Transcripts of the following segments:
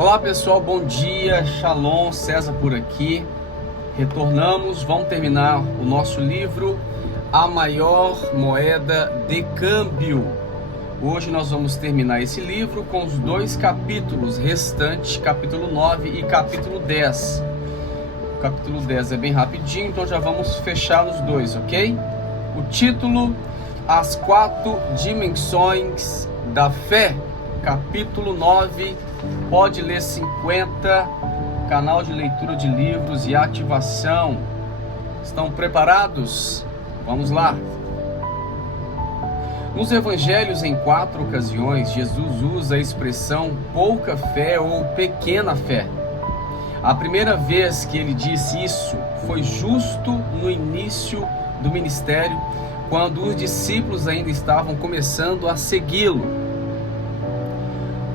Olá pessoal, bom dia, Shalom, César por aqui. Retornamos, vamos terminar o nosso livro A Maior Moeda de Câmbio. Hoje nós vamos terminar esse livro com os dois capítulos restantes, capítulo 9 e capítulo 10. O capítulo 10 é bem rapidinho, então já vamos fechar os dois, ok? O título: As 4 Dimensões da Fé, capítulo 9. Pode ler 50, canal de leitura de livros e ativação. Estão preparados? Vamos lá. Nos evangelhos, em 4 ocasiões, Jesus usa a expressão pouca fé ou pequena fé. A primeira vez que ele disse isso foi justo no início do ministério, quando os discípulos ainda estavam começando a segui-lo.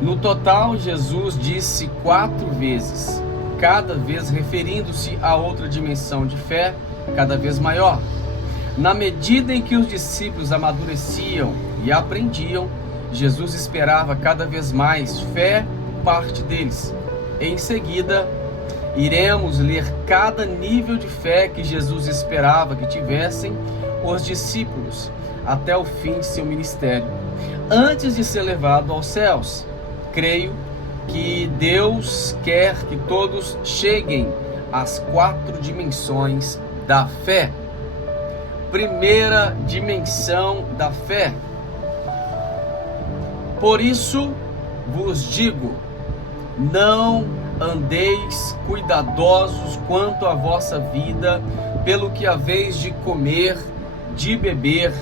No total, Jesus disse 4 vezes, cada vez referindo-se a outra dimensão de fé, cada vez maior. Na medida em que os discípulos amadureciam e aprendiam, Jesus esperava cada vez mais fé por parte deles. Em seguida, iremos ler cada nível de fé que Jesus esperava que tivessem os discípulos até o fim de seu ministério, antes de ser levado aos céus. Creio que Deus quer que todos cheguem às 4 dimensões da fé. Primeira dimensão da fé. Por isso vos digo, não andeis cuidadosos quanto à vossa vida, pelo que haveis de comer, de beber,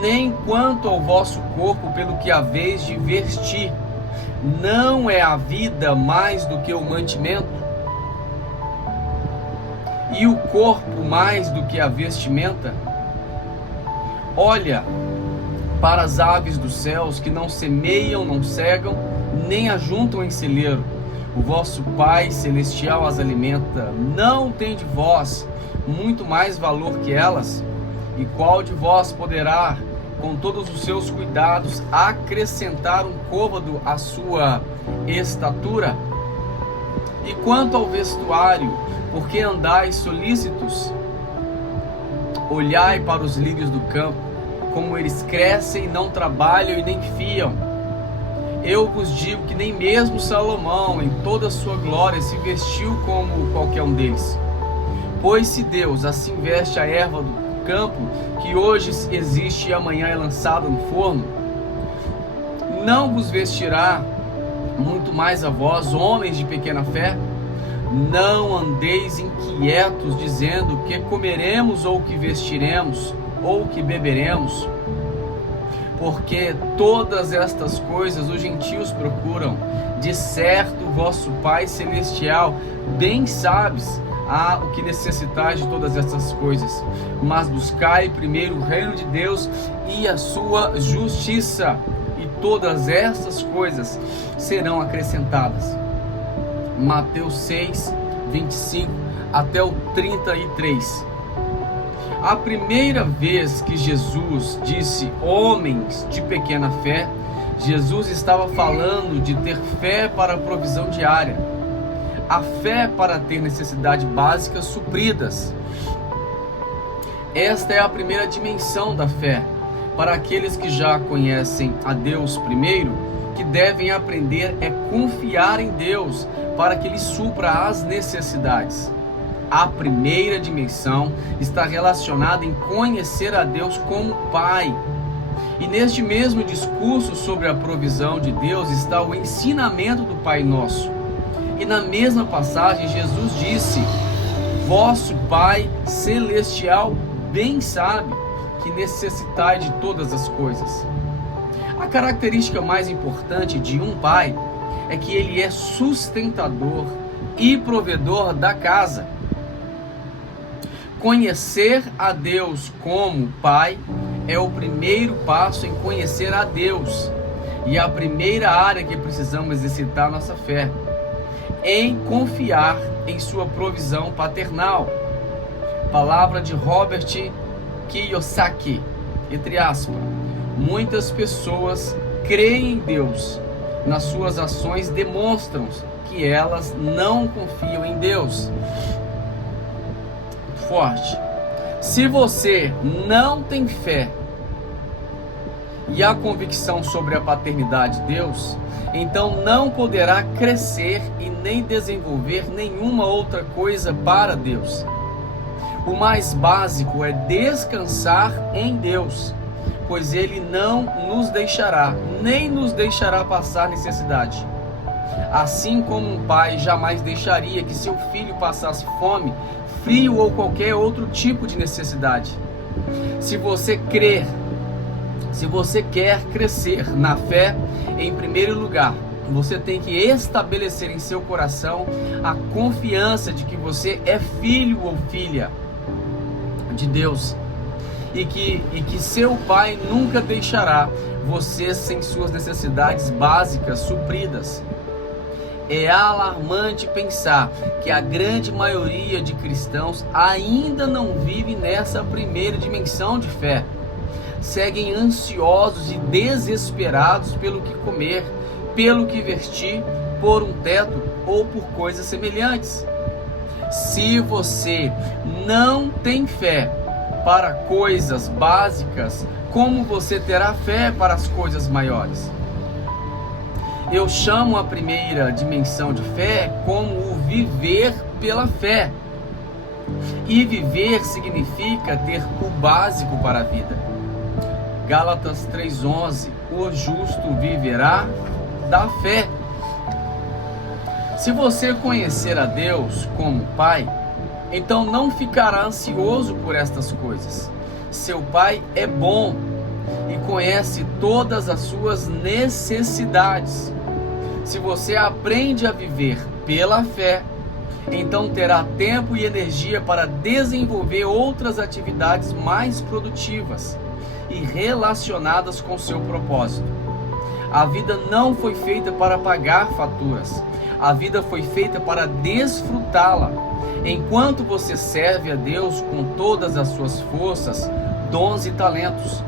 nem quanto ao vosso corpo, pelo que haveis de vestir. Não é a vida mais do que o mantimento, e o corpo mais do que a vestimenta? Olha para as aves dos céus, que não semeiam, não cegam, nem ajuntam em celeiro. O vosso Pai Celestial as alimenta. Não tem de vós muito mais valor que elas? E qual de vós poderá, com todos os seus cuidados, acrescentar um côvado à sua estatura? E quanto ao vestuário, por que andais solícitos? Olhai para os lírios do campo, como eles crescem, não trabalham e nem fiam. Eu vos digo que nem mesmo Salomão, em toda a sua glória, se vestiu como qualquer um deles. Pois se Deus assim veste a erva do campo, que hoje existe e amanhã é lançada no forno, não vos vestirá muito mais a vós, homens de pequena fé? Não andeis inquietos, dizendo que comeremos, ou que vestiremos, ou que beberemos, porque todas estas coisas os gentios procuram. De certo, vosso Pai Celestial bem sabes o que necessitais de todas essas coisas, mas buscai primeiro o reino de Deus e a sua justiça, e todas essas coisas serão acrescentadas. Mateus 6, 25 até o 33. A primeira vez que Jesus disse homens de pequena fé, Jesus estava falando de ter fé para a provisão diária, a fé para ter necessidades básicas supridas. Esta é a primeira dimensão da fé. Para aqueles que já conhecem a Deus primeiro, que devem aprender é confiar em Deus para que Ele supra as necessidades. A primeira dimensão está relacionada em conhecer a Deus como Pai. E neste mesmo discurso sobre a provisão de Deus está o ensinamento do Pai Nosso. E na mesma passagem Jesus disse: vosso Pai Celestial bem sabe que necessitai de todas as coisas. A característica mais importante de um pai é que ele é sustentador e provedor da casa. Conhecer a Deus como Pai é o primeiro passo em conhecer a Deus, e a primeira área que precisamos exercitar nossa fé, em confiar em sua provisão paternal. Palavra de Robert Kiyosaki, entre aspas: muitas pessoas creem em Deus, nas suas ações demonstram que elas não confiam em Deus. Forte. Se você não tem fé e a convicção sobre a paternidade de Deus, então não poderá crescer e nem desenvolver nenhuma outra coisa para Deus. O mais básico é descansar em Deus, pois Ele não nos deixará, nem nos deixará passar necessidade. Assim como um pai jamais deixaria que seu filho passasse fome, frio ou qualquer outro tipo de necessidade. Se você quer crescer na fé, em primeiro lugar, você tem que estabelecer em seu coração a confiança de que você é filho ou filha de Deus e que seu pai nunca deixará você sem suas necessidades básicas supridas. É alarmante pensar que a grande maioria de cristãos ainda não vive nessa primeira dimensão de fé. Seguem ansiosos e desesperados pelo que comer, pelo que vestir, por um teto ou por coisas semelhantes. Se você não tem fé para coisas básicas, como você terá fé para as coisas maiores? Eu chamo a primeira dimensão de fé como o viver pela fé. E viver significa ter o básico para a vida. Gálatas 3:11, o justo viverá da fé. Se você conhecer a Deus como Pai, então não ficará ansioso por estas coisas. Seu Pai é bom e conhece todas as suas necessidades. Se você aprende a viver pela fé, então terá tempo e energia para desenvolver outras atividades mais produtivas e relacionadas com seu propósito. A vida não foi feita para pagar faturas. A vida foi feita para desfrutá-la. Enquanto você serve a Deus com todas as suas forças, dons e talentos.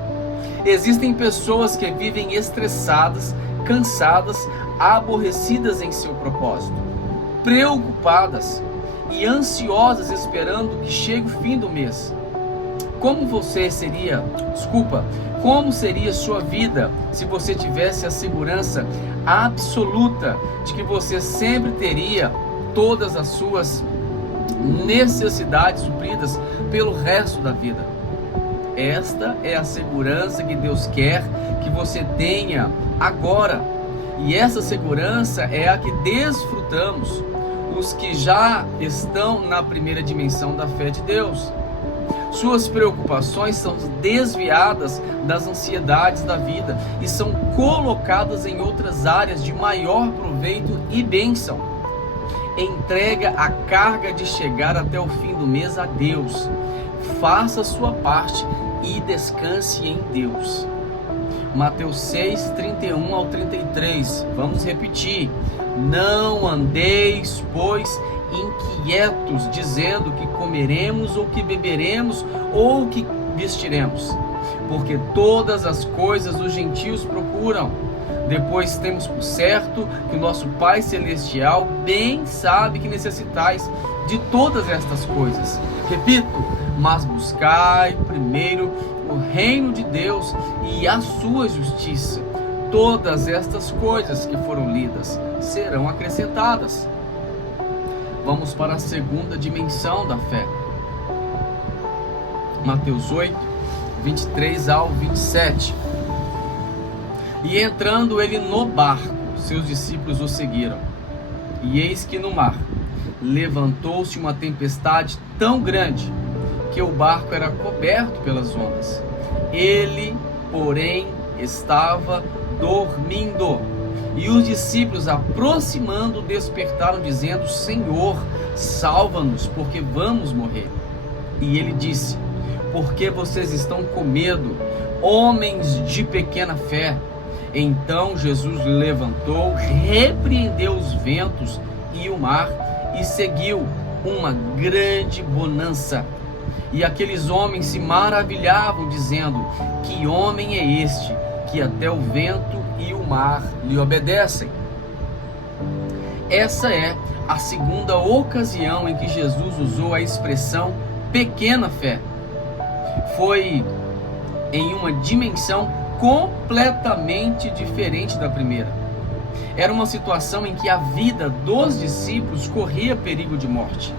Existem pessoas que vivem estressadas, cansadas, aborrecidas em seu propósito, preocupadas e ansiosas esperando que chegue o fim do mês. Como seria sua vida se você tivesse a segurança absoluta de que você sempre teria todas as suas necessidades supridas pelo resto da vida? Esta é a segurança que Deus quer que você tenha agora. E essa segurança é a que desfrutamos os que já estão na primeira dimensão da fé de Deus. Suas preocupações são desviadas das ansiedades da vida e são colocadas em outras áreas de maior proveito e bênção. Entrega a carga de chegar até o fim do mês a Deus. Faça a sua parte e descanse em Deus. Mateus 6, 31 ao 33. Vamos repetir. Não andeis, pois, inquietos, dizendo que comeremos ou que beberemos ou que vestiremos, porque todas as coisas os gentios procuram. Depois temos por certo que o nosso Pai Celestial bem sabe que necessitais de todas estas coisas. Repito, mas buscai primeiro o reino de Deus e a sua justiça. Todas estas coisas que foram lidas serão acrescentadas. Vamos para a segunda dimensão da fé. Mateus 8, 23 ao 27. E entrando ele no barco, seus discípulos o seguiram. E eis que no mar levantou-se uma tempestade tão grande que o barco era coberto pelas ondas. Ele, porém, estava dormindo. E os discípulos, aproximando, despertaram, dizendo: Senhor, salva-nos, porque vamos morrer. E ele disse: Por que vocês estão com medo, homens de pequena fé? Então Jesus levantou, repreendeu os ventos e o mar, e seguiu uma grande bonança. E aqueles homens se maravilhavam, dizendo: Que homem é este, que até o vento e o mar lhe obedecem. Essa é a segunda ocasião em que Jesus usou a expressão pequena fé. Foi em uma dimensão completamente diferente da primeira. Era uma situação em que a vida dos discípulos corria perigo de morte.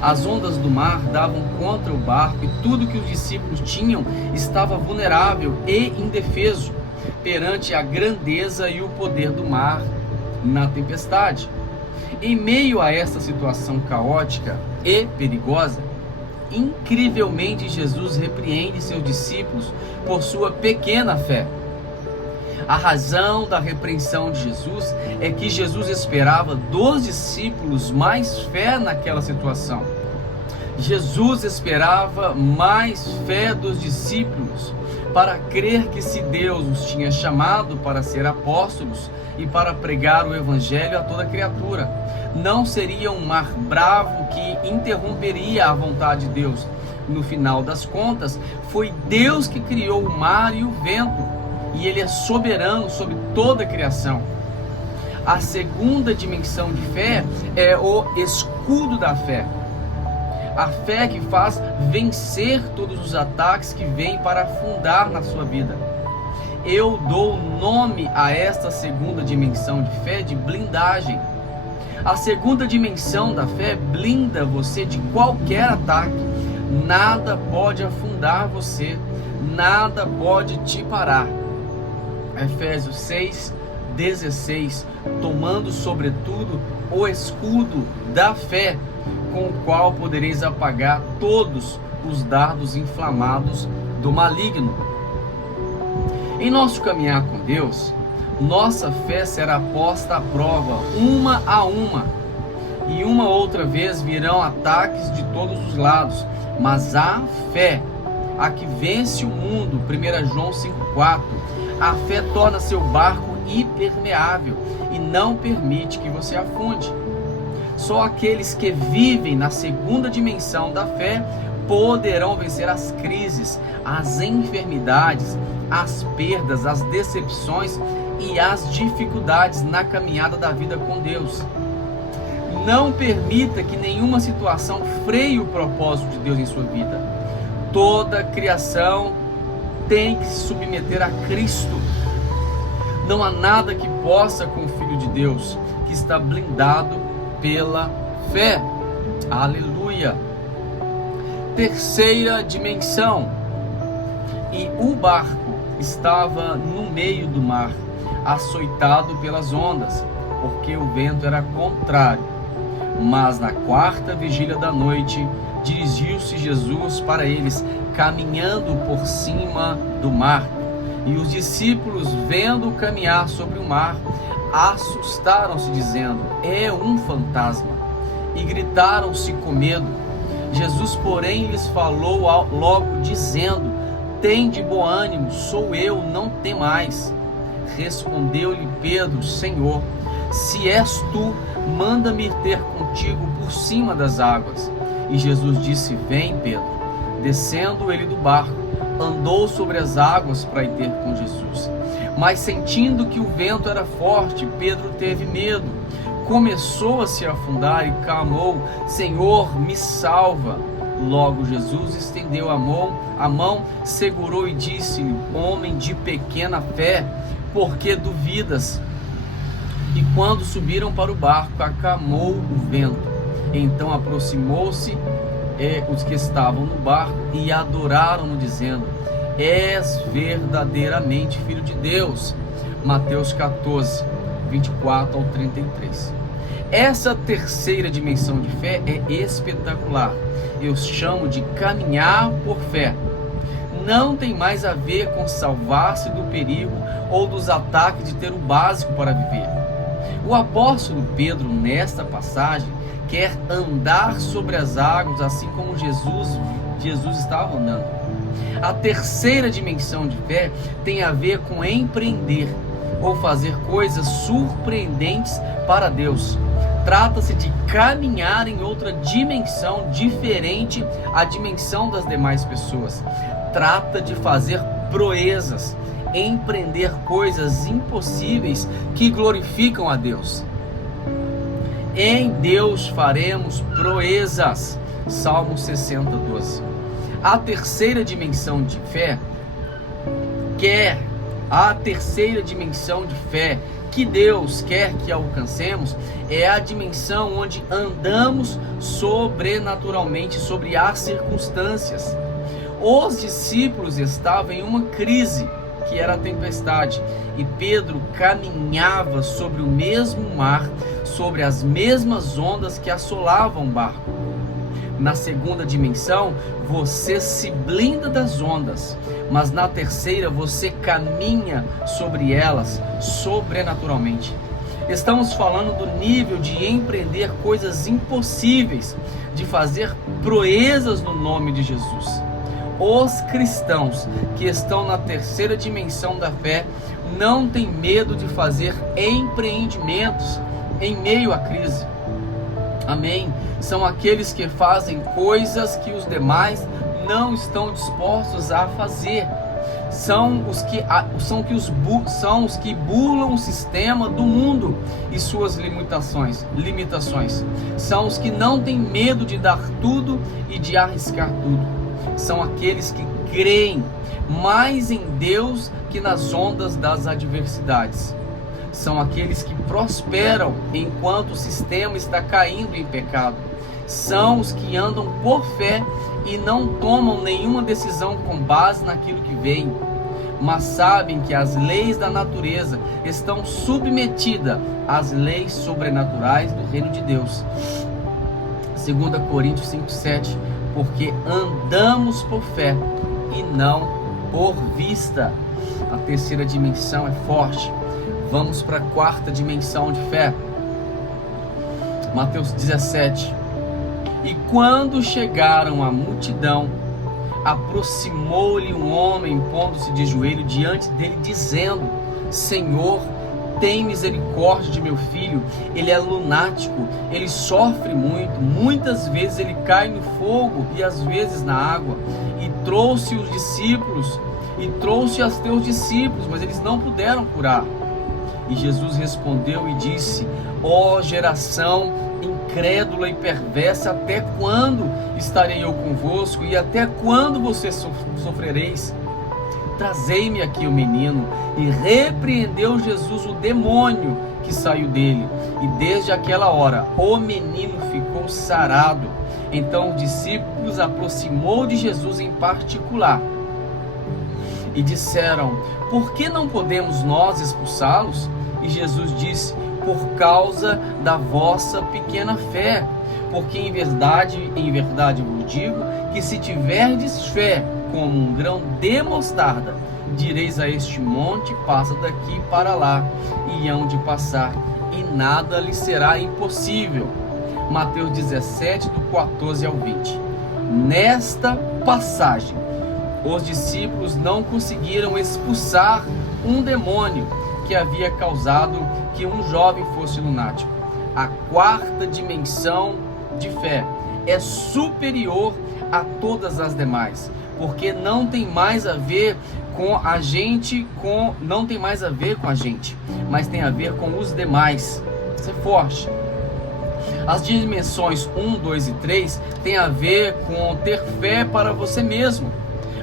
As ondas do mar davam contra o barco e tudo que os discípulos tinham estava vulnerável e indefeso perante a grandeza e o poder do mar na tempestade. Em meio a esta situação caótica e perigosa, incrivelmente Jesus repreende seus discípulos por sua pequena fé. A razão da repreensão de Jesus é que Jesus esperava dos discípulos mais fé naquela situação. Jesus esperava mais fé dos discípulos para crer que, se Deus os tinha chamado para ser apóstolos e para pregar o evangelho a toda criatura, não seria um mar bravo que interromperia a vontade de Deus. No final das contas, foi Deus que criou o mar e o vento, e Ele é soberano sobre toda a criação. A segunda dimensão de fé é o escudo da fé. A fé que faz vencer todos os ataques que vêm para afundar na sua vida. Eu dou nome a esta segunda dimensão de fé de blindagem. A segunda dimensão da fé blinda você de qualquer ataque. Nada pode afundar você, nada pode te parar. Efésios 6:16, tomando sobretudo o escudo da fé, com o qual podereis apagar todos os dardos inflamados do maligno. Em nosso caminhar com Deus, nossa fé será posta à prova, uma a uma, e uma outra vez virão ataques de todos os lados, mas a fé, a que vence o mundo, 1 João 5,4, a fé torna seu barco impermeável e não permite que você afunde. Só aqueles que vivem na segunda dimensão da fé poderão vencer as crises, as enfermidades, as perdas, as decepções e as dificuldades na caminhada da vida com Deus. Não permita que nenhuma situação freie o propósito de Deus em sua vida. Toda a criação tem que se submeter a Cristo. Não há nada que possa com o Filho de Deus, que está blindado pela fé. Aleluia. Terceira dimensão. E o barco estava no meio do mar, açoitado pelas ondas, porque o vento era contrário. Mas na quarta vigília da noite, dirigiu-se Jesus para eles, caminhando por cima do mar. E os discípulos, vendo caminhar sobre o mar, assustaram-se, dizendo: é um fantasma, e gritaram-se com medo. Jesus, porém, lhes falou logo, dizendo: tende bom ânimo, sou eu, não temais. Respondeu-lhe Pedro: Senhor, se és tu, manda-me ir ter contigo por cima das águas. E Jesus disse: vem, Pedro. Descendo ele do barco, andou sobre as águas para ir ter com Jesus. Mas sentindo que o vento era forte, Pedro teve medo. Começou a se afundar e clamou: Senhor, me salva. Logo Jesus estendeu a mão, segurou e disse-lhe: homem de pequena fé, por que duvidas? E quando subiram para o barco, acalmou o vento. Então aproximou-se os que estavam no barco e adoraram-no, dizendo: és verdadeiramente Filho de Deus. Mateus 14, 24 ao 33. Essa terceira dimensão de fé é espetacular. Eu chamo de caminhar por fé. Não tem mais a ver com salvar-se do perigo ou dos ataques de ter o básico para viver. O apóstolo Pedro, nesta passagem, quer andar sobre as águas, assim como Jesus estava andando. A terceira dimensão de fé tem a ver com empreender ou fazer coisas surpreendentes para Deus. Trata-se de caminhar em outra dimensão diferente à dimensão das demais pessoas. Trata de fazer proezas, empreender coisas impossíveis que glorificam a Deus. Em Deus faremos proezas. Salmo 60, 12. A terceira dimensão de fé que Deus quer que alcancemos é a dimensão onde andamos sobrenaturalmente sobre as circunstâncias. Os discípulos estavam em uma crise, que era a tempestade, e Pedro caminhava sobre o mesmo mar, sobre as mesmas ondas que assolavam o barco. Na segunda dimensão, você se blinda das ondas, mas na terceira você caminha sobre elas sobrenaturalmente. Estamos falando do nível de empreender coisas impossíveis, de fazer proezas no nome de Jesus. Os cristãos que estão na terceira dimensão da fé não têm medo de fazer empreendimentos em meio à crise. Amém? São aqueles que fazem coisas que os demais não estão dispostos a fazer. São os que burlam o sistema do mundo e suas limitações. São os que não têm medo de dar tudo e de arriscar tudo. São aqueles que creem mais em Deus que nas ondas das adversidades. São aqueles que prosperam enquanto o sistema está caindo em pecado. São os que andam por fé e não tomam nenhuma decisão com base naquilo que veem, mas sabem que as leis da natureza estão submetidas às leis sobrenaturais do reino de Deus. 2 Coríntios 5:7, porque andamos por fé e não por vista. A terceira dimensão é forte. Vamos para a quarta dimensão de fé. Mateus 17. E quando chegaram à multidão, aproximou-lhe um homem, pondo-se de joelho diante dele, dizendo: Senhor, tem misericórdia de meu filho, ele é lunático, ele sofre muito, muitas vezes ele cai no fogo e às vezes na água. E trouxe os discípulos, e trouxe aos teus discípulos, mas eles não puderam curar. E Jesus respondeu e disse: ó geração incrédula e perversa, até quando estarei eu convosco? E até quando vocês sofrereis? Trazei-me aqui o menino. E repreendeu Jesus o demônio que saiu dele. E desde aquela hora o menino ficou sarado. Então os discípulos aproximou de Jesus em particular e disseram: por que não podemos nós expulsá-los? E Jesus disse: por causa da vossa pequena fé. Porque em verdade vos digo que se tiverdes fé como um grão de mostarda, direis a este monte: passa daqui para lá, e hão de passar, e nada lhe será impossível. Mateus 17, do 14 ao 20. Nesta passagem, os discípulos não conseguiram expulsar um demônio que havia causado que um jovem fosse lunático. A quarta dimensão de fé é superior a todas as demais, porque não tem mais a ver com a gente, mas tem a ver com os demais. Isso é forte. As dimensões 1, 2 e 3 tem a ver com ter fé para você mesmo,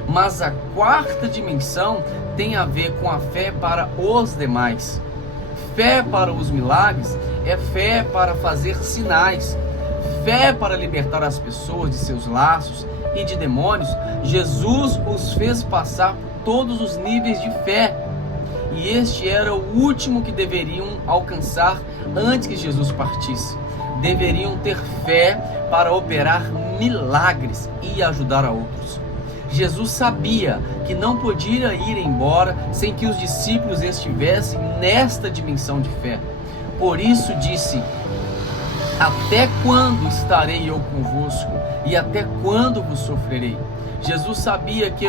mas a quarta dimensão tem a ver com a fé para os demais. Fé para os milagres é fé para fazer sinais, fé para libertar as pessoas de seus laços e de demônios. Jesus os fez passar por todos os níveis de fé, e este era o último que deveriam alcançar antes que Jesus partisse. Deveriam ter fé para operar milagres e ajudar a outros. Jesus sabia que não podia ir embora sem que os discípulos estivessem nesta dimensão de fé. Por isso disse: até quando estarei eu convosco? E até quando vos sofrerei? Jesus sabia que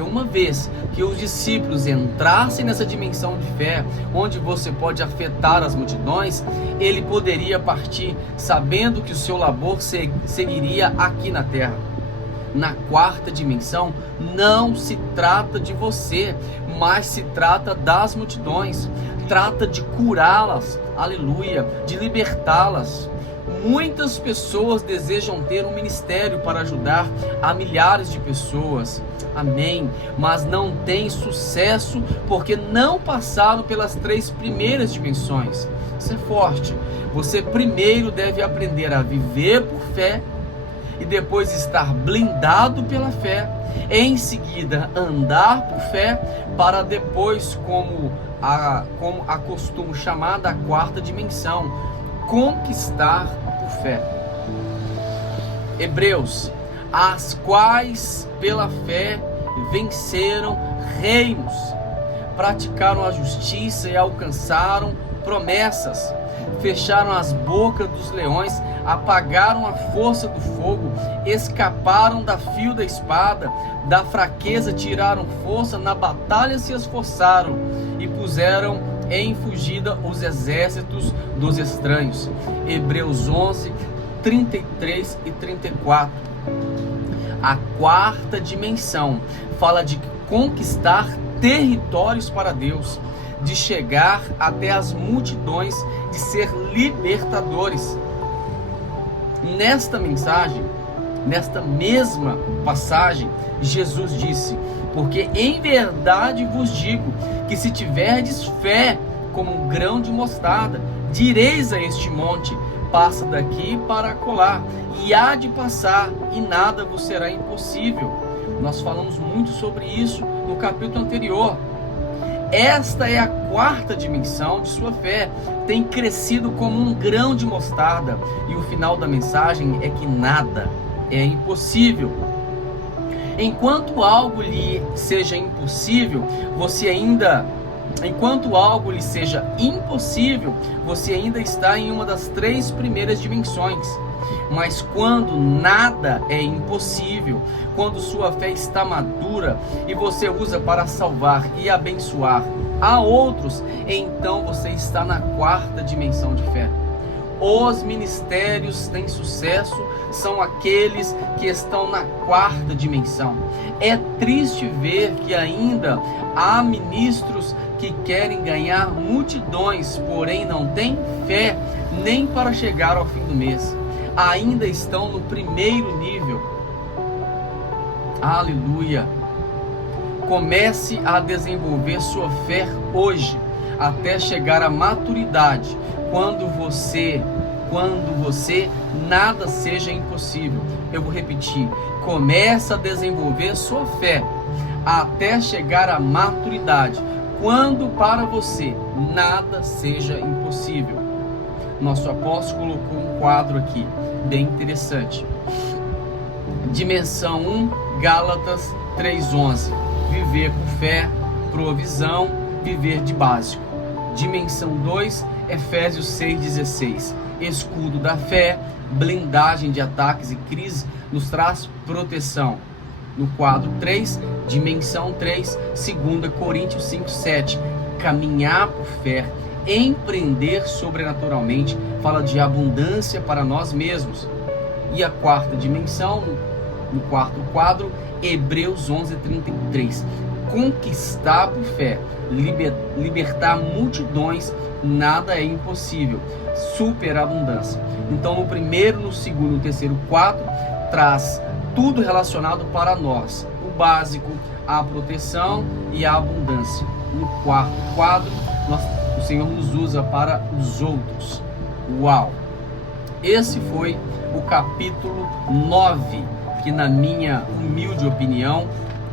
uma vez que os discípulos entrassem nessa dimensão de fé, onde você pode afetar as multidões, ele poderia partir, sabendo que o seu labor seguiria aqui na terra. na quarta dimensão, não se trata de você, mas se trata das multidões. Trata de curá-las, aleluia, de libertá-las. Muitas pessoas desejam ter um ministério para ajudar a milhares de pessoas, amém, mas não tem sucesso porque não passaram pelas 3 primeiras dimensões. Isso é forte. Você primeiro deve aprender a viver por fé e depois estar blindado pela fé, em seguida andar por fé, para depois, como a costumo chamar da quarta dimensão, conquistar por fé. Hebreus, as quais pela fé venceram reinos, praticaram a justiça e alcançaram promessas, fecharam as bocas dos leões, apagaram a força do fogo, escaparam da fio da espada, da fraqueza tiraram força, na batalha se esforçaram e puseram em fugida os exércitos dos estranhos. Hebreus 11, 33 e 34. A quarta dimensão fala de conquistar territórios para Deus, de chegar até as multidões, de ser libertadores. Nesta mensagem, nesta mesma passagem, Jesus disse: porque em verdade vos digo que se tiverdes fé como um grão de mostarda, direis a este monte: passa daqui para acolá, e há de passar, e nada vos será impossível. Nós falamos muito sobre isso no capítulo anterior. Esta é a quarta dimensão de sua fé. Tem crescido como um grão de mostarda. E o final da mensagem é que nada é impossível. Enquanto algo lhe seja impossível, você ainda está em uma das 3 primeiras dimensões. Mas quando nada é impossível, quando sua fé está madura e você usa para salvar e abençoar a outros, então você está na quarta dimensão de fé. Os ministérios têm sucesso são aqueles que estão na quarta dimensão. É triste ver que ainda há ministros que querem ganhar multidões, porém não têm fé nem para chegar ao fim do mês. Ainda estão no primeiro nível. Aleluia! Comece a desenvolver sua fé hoje, até chegar à maturidade, quando você nada seja impossível. Eu vou repetir: comece a desenvolver sua fé, até chegar à maturidade, quando para você nada seja impossível. Nosso apóstolo colocou um quadro aqui, bem interessante. Dimensão 1, Gálatas 3:11. Viver com fé, provisão, viver de básico. Dimensão 2, Efésios 6:16. Escudo da fé, blindagem de ataques e crises, nos traz proteção. No quadro 3, dimensão 3, 2 Coríntios 5:7. Caminhar por fé, empreender sobrenaturalmente, fala de abundância para nós mesmos. E a quarta dimensão, no quarto quadro, Hebreus 11:33. Conquistar por fé, libertar multidões, nada é impossível. Superabundância. Então, no primeiro, no segundo, no terceiro, quadro, traz tudo relacionado para nós. O básico, a proteção e a abundância. No quarto quadro, o Senhor nos usa para os outros. Uau! Esse foi o capítulo 9, que na minha humilde opinião,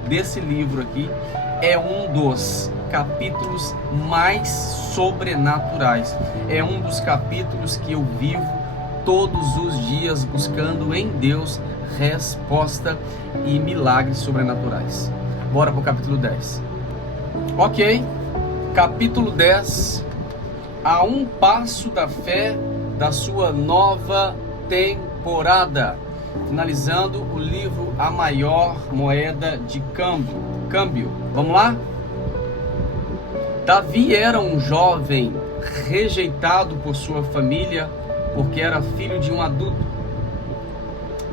desse livro aqui, é um dos capítulos mais sobrenaturais. É um dos capítulos que eu vivo todos os dias buscando em Deus resposta e milagres sobrenaturais. Bora para o capítulo 10. Ok, capítulo 10. A um passo da fé da sua nova temporada. Finalizando o livro A Maior Moeda de Câmbio. Vamos lá? Davi era um jovem rejeitado por sua família, porque era filho de um adulto.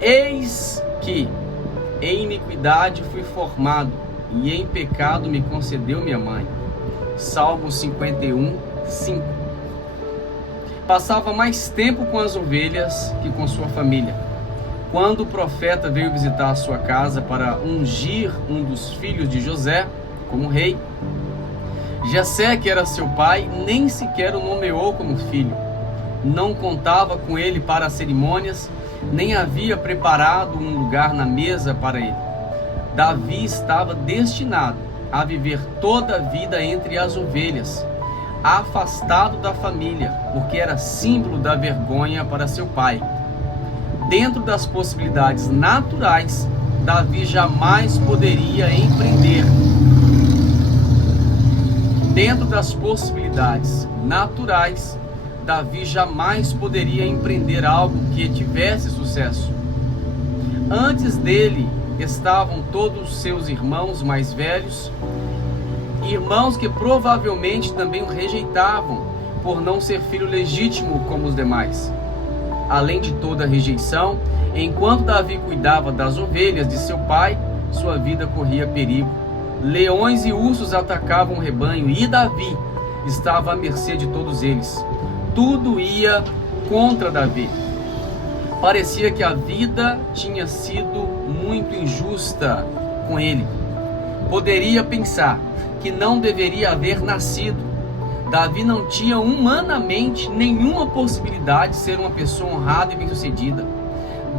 Eis que, Em iniquidade fui formado, e em pecado me concedeu minha mãe. Salmo 51, 5. Passava mais tempo com as ovelhas que com sua família. Quando o profeta veio visitar a sua casa para ungir um dos filhos de José como rei, Jessé, que era seu pai, nem sequer o nomeou como filho. Não contava com ele para as cerimônias, nem havia preparado um lugar na mesa para ele. Davi estava destinado a viver toda a vida entre as ovelhas, afastado da família, porque era símbolo da vergonha para seu pai. Dentro das possibilidades naturais, Davi jamais poderia empreender. Dentro das possibilidades naturais, Davi jamais poderia empreender algo que tivesse sucesso. Antes dele estavam todos os seus irmãos mais velhos, irmãos que provavelmente também o rejeitavam por não ser filho legítimo como os demais. Além de toda a rejeição, enquanto Davi cuidava das ovelhas de seu pai, sua vida corria perigo. Leões e ursos atacavam o rebanho e Davi estava à mercê de todos eles. Tudo ia contra Davi. Parecia que a vida tinha sido muito injusta com ele. Poderia pensar que não deveria haver nascido. Davi não tinha humanamente nenhuma possibilidade de ser uma pessoa honrada e bem-sucedida.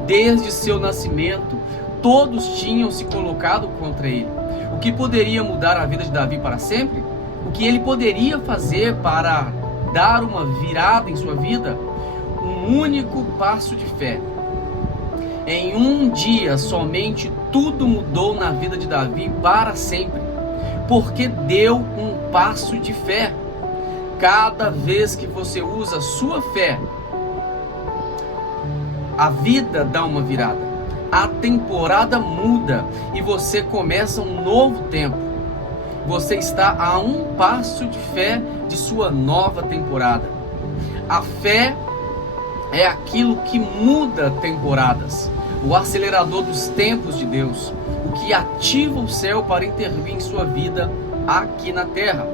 Desde seu nascimento, todos tinham se colocado contra ele. O que poderia mudar a vida de Davi para sempre? O que ele poderia fazer para dar uma virada em sua vida? Um único passo de fé. Em um dia somente tudo mudou na vida de Davi para sempre, porque deu um passo de fé. Cada vez que você usa a sua fé, a vida dá uma virada, a temporada muda e você começa um novo tempo. Você está a um passo de fé de sua nova temporada. A fé é aquilo que muda temporadas, o acelerador dos tempos de Deus, o que ativa o céu para intervir em sua vida aqui na terra.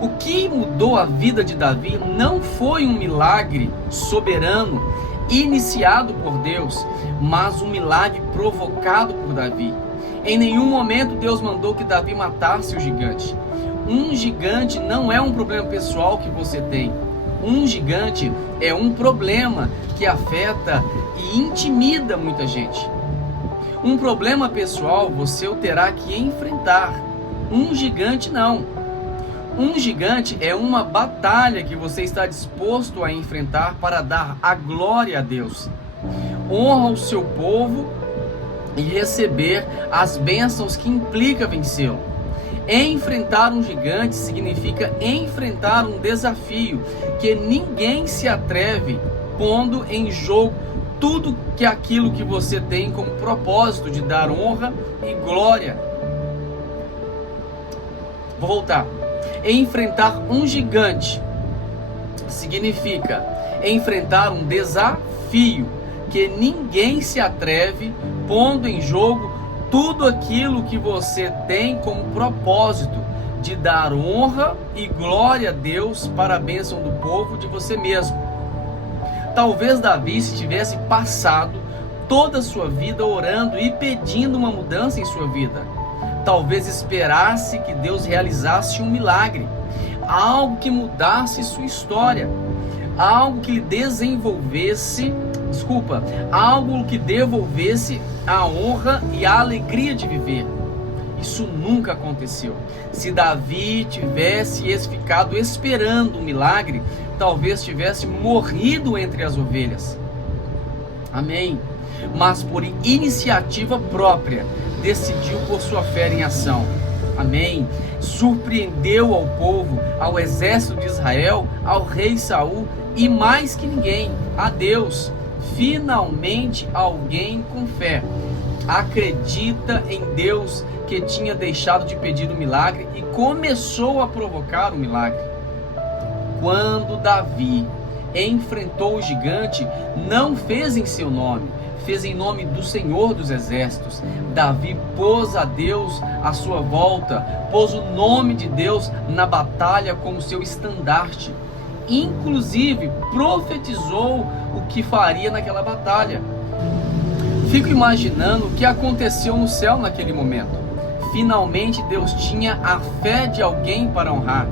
O que mudou a vida de Davi não foi um milagre soberano iniciado por Deus, mas um milagre provocado por Davi. Em nenhum momento Deus mandou que Davi matasse o gigante. Um gigante não é um problema pessoal que você tem. Um gigante é um problema que afeta e intimida muita gente. Um problema pessoal você o terá que enfrentar. Um gigante não. Um gigante é uma batalha que você está disposto a enfrentar para dar a glória a Deus. Honra o seu povo e receber as bênçãos que implica vencê-lo. Enfrentar um gigante significa enfrentar um desafio que ninguém se atreve, pondo em jogo tudo que aquilo que você tem como propósito de dar honra e glória. Vou voltar. Enfrentar um gigante significa enfrentar um desafio que ninguém se atreve, pondo em jogo tudo aquilo que você tem como propósito de dar honra e glória a Deus para a bênção do povo, de você mesmo. Talvez Davi se tivesse passado toda a sua vida orando e pedindo uma mudança em sua vida. Talvez esperasse que Deus realizasse um milagre, algo que mudasse sua história, algo que lhe algo que devolvesse a honra e a alegria de viver. Isso nunca aconteceu. Se Davi tivesse ficado esperando um milagre, talvez tivesse morrido entre as ovelhas. Amém. Mas por iniciativa própria, decidiu pôr sua fé em ação. Amém. Surpreendeu ao povo, ao exército de Israel, ao rei Saul e mais que ninguém, a Deus. Finalmente alguém com fé acredita em Deus que tinha deixado de pedir o milagre e começou a provocar o milagre. Quando Davi enfrentou o gigante, não fez em seu nome, fez em nome do Senhor dos Exércitos. Davi pôs a Deus à sua volta, pôs o nome de Deus na batalha como seu estandarte. Inclusive, profetizou o que faria naquela batalha. Fico imaginando o que aconteceu no céu naquele momento. Finalmente Deus tinha a fé de alguém para honrar.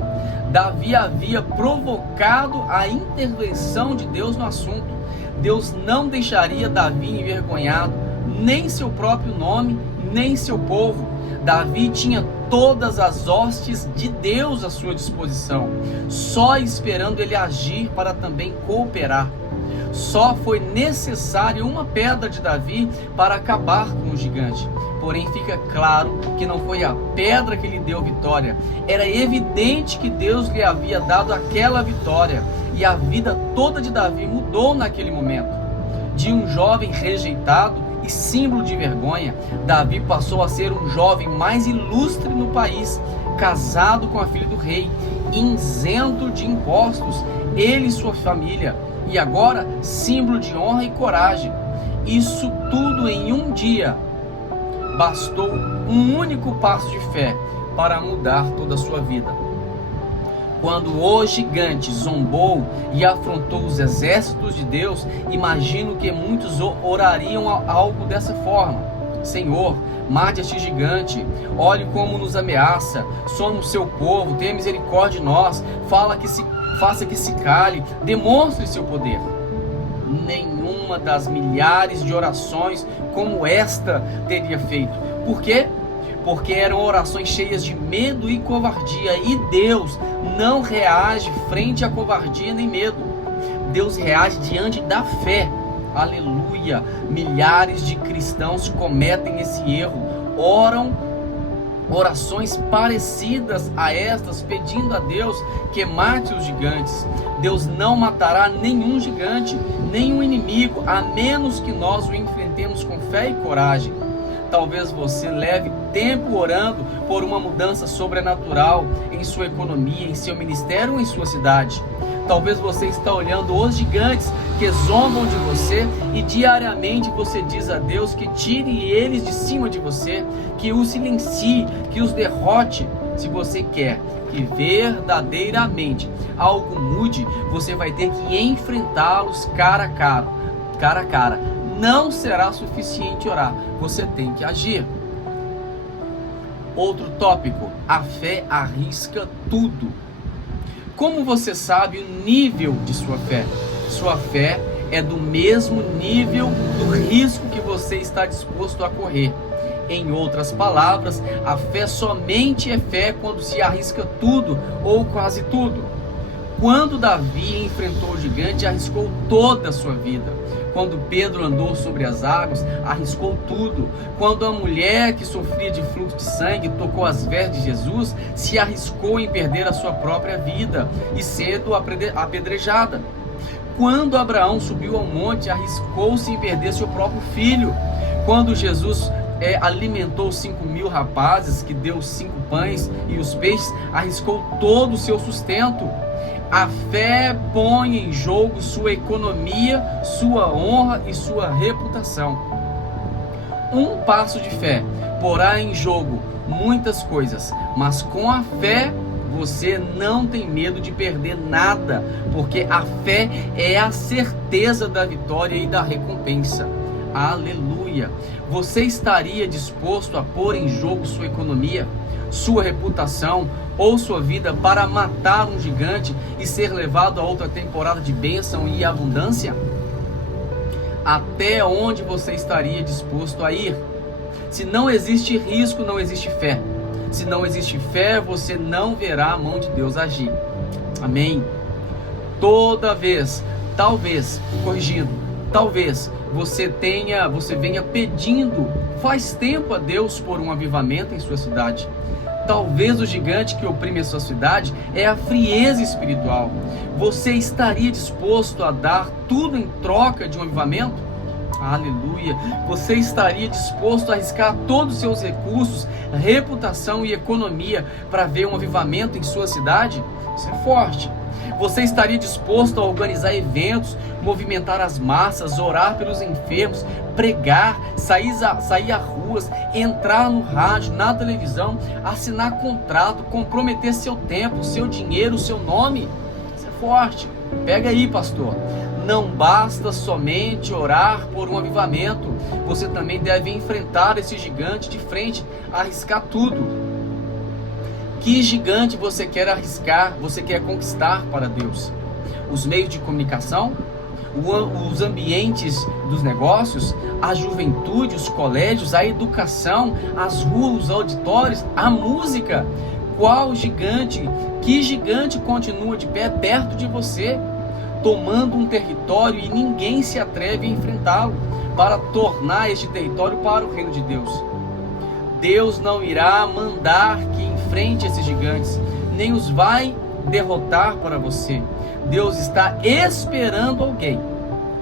Davi havia provocado a intervenção de Deus no assunto. Deus não deixaria Davi envergonhado, nem seu próprio nome, nem seu povo. Davi tinha todas as hostes de Deus à sua disposição, só esperando ele agir para também cooperar. Só foi necessária uma pedra de Davi para acabar com o gigante. Porém, fica claro que não foi a pedra que lhe deu vitória. Era evidente que Deus lhe havia dado aquela vitória. E a vida toda de Davi mudou naquele momento. De um jovem rejeitado e símbolo de vergonha, Davi passou a ser um jovem mais ilustre no país, casado com a filha do rei, isento de impostos, ele e sua família. E agora, símbolo de honra e coragem. Isso tudo em um dia. Bastou um único passo de fé para mudar toda a sua vida. Quando o gigante zombou e afrontou os exércitos de Deus, imagino que muitos orariam algo dessa forma: Senhor, mate este gigante, olhe como nos ameaça, somos seu povo, tenha misericórdia de nós, faça que se cale, demonstre seu poder. Nenhuma das milhares de orações como esta teria feito. Por quê? Porque eram orações cheias de medo e covardia, e Deus não reage frente à covardia nem medo. Deus reage diante da fé. Aleluia! Milhares de cristãos cometem esse erro, oram orações parecidas a estas, pedindo a Deus que mate os gigantes. Deus não matará nenhum gigante, nenhum inimigo, a menos que nós o enfrentemos com fé e coragem. Talvez você leve tempo orando por uma mudança sobrenatural em sua economia, em seu ministério ou em sua cidade. Talvez você está olhando os gigantes que zombam de você e diariamente você diz a Deus que tire eles de cima de você, que os silencie, que os derrote. Se você quer que verdadeiramente algo mude, você vai ter que enfrentá-los cara a cara. Não será suficiente orar, você tem que agir. Outro tópico: a fé arrisca tudo. Como você sabe o nível de sua fé? Sua fé é do mesmo nível do risco que você está disposto a correr. Em outras palavras, a fé somente é fé quando se arrisca tudo ou quase tudo. Quando Davi enfrentou o gigante, arriscou toda a sua vida. Quando Pedro andou sobre as águas, arriscou tudo. Quando a mulher que sofria de fluxo de sangue tocou as vestes de Jesus, se arriscou em perder a sua própria vida e sendo apedrejada. Quando Abraão subiu ao monte, arriscou-se em perder seu próprio filho. Quando Jesus alimentou 5.000 rapazes, que deu 5 pães e os peixes, arriscou todo o seu sustento. A fé põe em jogo sua economia, sua honra e sua reputação. Um passo de fé porá em jogo muitas coisas, mas com a fé você não tem medo de perder nada, porque a fé é a certeza da vitória e da recompensa. Aleluia! Você estaria disposto a pôr em jogo sua economia, sua reputação ou sua vida para matar um gigante e ser levado a outra temporada de bênção e abundância? Até onde você estaria disposto a ir? Se não existe risco, não existe fé. Se não existe fé, você não verá a mão de Deus agir. Amém? Toda vez, talvez você venha pedindo faz tempo a Deus por um avivamento em sua cidade. Talvez o gigante que oprime a sua cidade é a frieza espiritual. Você estaria disposto a dar tudo em troca de um avivamento? Aleluia! Você estaria disposto a arriscar todos os seus recursos, reputação e economia para ver um avivamento em sua cidade? Isso é forte. Você estaria disposto a organizar eventos, movimentar as massas, orar pelos enfermos, pregar, sair a ruas, entrar no rádio, na televisão, assinar contrato, comprometer seu tempo, seu dinheiro, seu nome? Isso é forte. Pega aí, pastor. Não basta somente orar por um avivamento. Você também deve enfrentar esse gigante de frente, arriscar tudo. Que gigante você quer arriscar, você quer conquistar para Deus? Os meios de comunicação? Os ambientes dos negócios? A juventude, os colégios, a educação, as ruas, os auditórios, a música? Qual gigante? Que gigante continua de pé perto de você, tomando um território e ninguém se atreve a enfrentá-lo, para tornar este território para o reino de Deus? Deus não irá mandar que enfrente esses gigantes, nem os vai derrotar para você. Deus está esperando alguém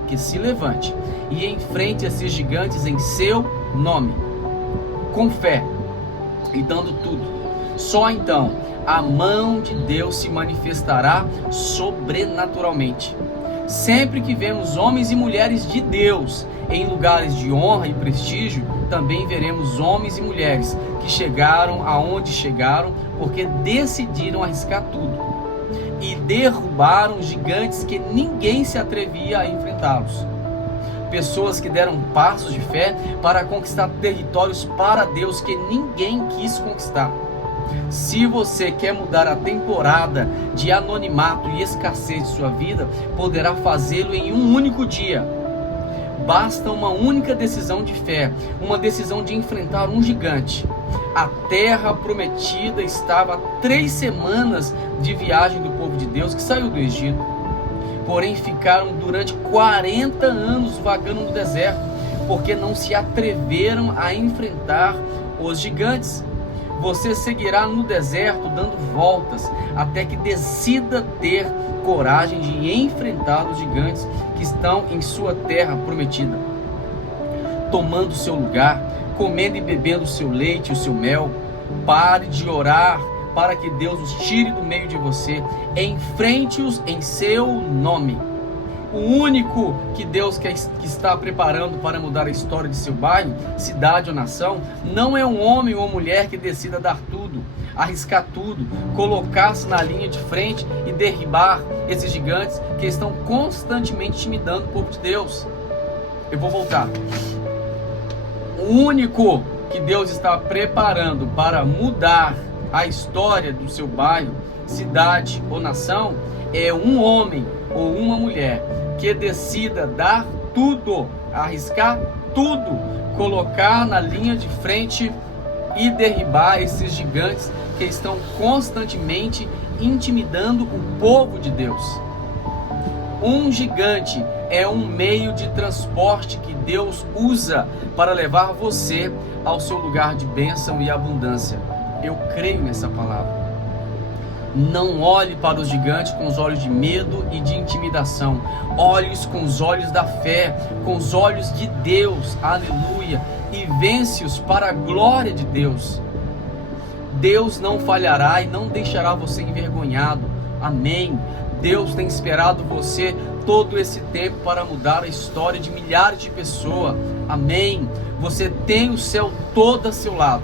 que se levante e enfrente esses gigantes em seu nome, com fé e dando tudo. Só então a mão de Deus se manifestará sobrenaturalmente. Sempre que vemos homens e mulheres de Deus em lugares de honra e prestígio, também veremos homens e mulheres que chegaram aonde chegaram porque decidiram arriscar tudo e derrubaram gigantes que ninguém se atrevia a enfrentá-los. Pessoas que deram passos de fé para conquistar territórios para Deus que ninguém quis conquistar. Se você quer mudar a temporada de anonimato e escassez de sua vida, poderá fazê-lo em um único dia. Basta uma única decisão de fé, uma decisão de enfrentar um gigante. A terra prometida estava a 3 semanas de viagem do povo de Deus que saiu do Egito. Porém ficaram durante 40 anos vagando no deserto, porque não se atreveram a enfrentar os gigantes. Você seguirá no deserto dando voltas até que decida ter coragem de enfrentar os gigantes que estão em sua terra prometida, tomando seu lugar, comendo e bebendo o seu leite e o seu mel. Pare de orar para que Deus os tire do meio de você. Enfrente-os em seu nome. O único que Deus que está preparando para mudar a história de seu bairro, cidade ou nação, não é um homem ou mulher que decida dar tudo, arriscar tudo, colocar-se na linha de frente e derribar esses gigantes que estão constantemente intimidando o povo de Deus. Eu vou voltar. O único que Deus está preparando para mudar a história do seu bairro, cidade ou nação é um homem ou uma mulher que decida dar tudo, arriscar tudo, colocar na linha de frente e derribar esses gigantes que estão constantemente intimidando o povo de Deus. Um gigante é um meio de transporte que Deus usa para levar você ao seu lugar de bênção e abundância. Eu creio nessa palavra. Não olhe para os gigantes com os olhos de medo e de intimidação. Olhe-os com os olhos da fé, com os olhos de Deus. Aleluia. E vence-os para a glória de Deus. Deus não falhará e não deixará você envergonhado. Amém. Deus tem esperado você todo esse tempo para mudar a história de milhares de pessoas. Amém. Você tem o céu todo a seu lado.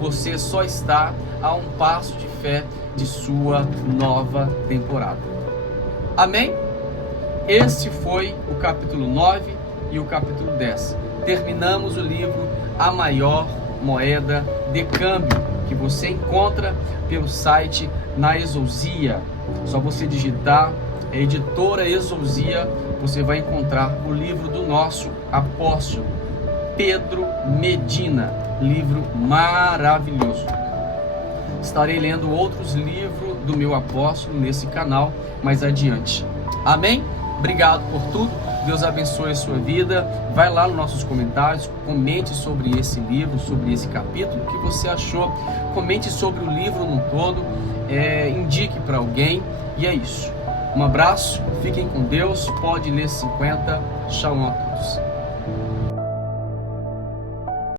Você só está a um passo de fé de sua nova temporada. Amém? Esse foi o capítulo 9 e o capítulo 10. Terminamos o livro A Maior Moeda de Câmbio, que você encontra pelo site na Exousia. Só você digitar a editora Exousia, você vai encontrar o livro do nosso apóstolo Pedro Medina. Livro maravilhoso. Estarei lendo outros livros do meu apóstolo nesse canal mais adiante. Amém? Obrigado por tudo. Deus abençoe a sua vida. Vai lá nos nossos comentários, comente sobre esse livro, sobre esse capítulo, o que você achou. Comente sobre o livro no todo, indique para alguém. E é isso. Um abraço, fiquem com Deus. Pode ler 50. Shalom a todos.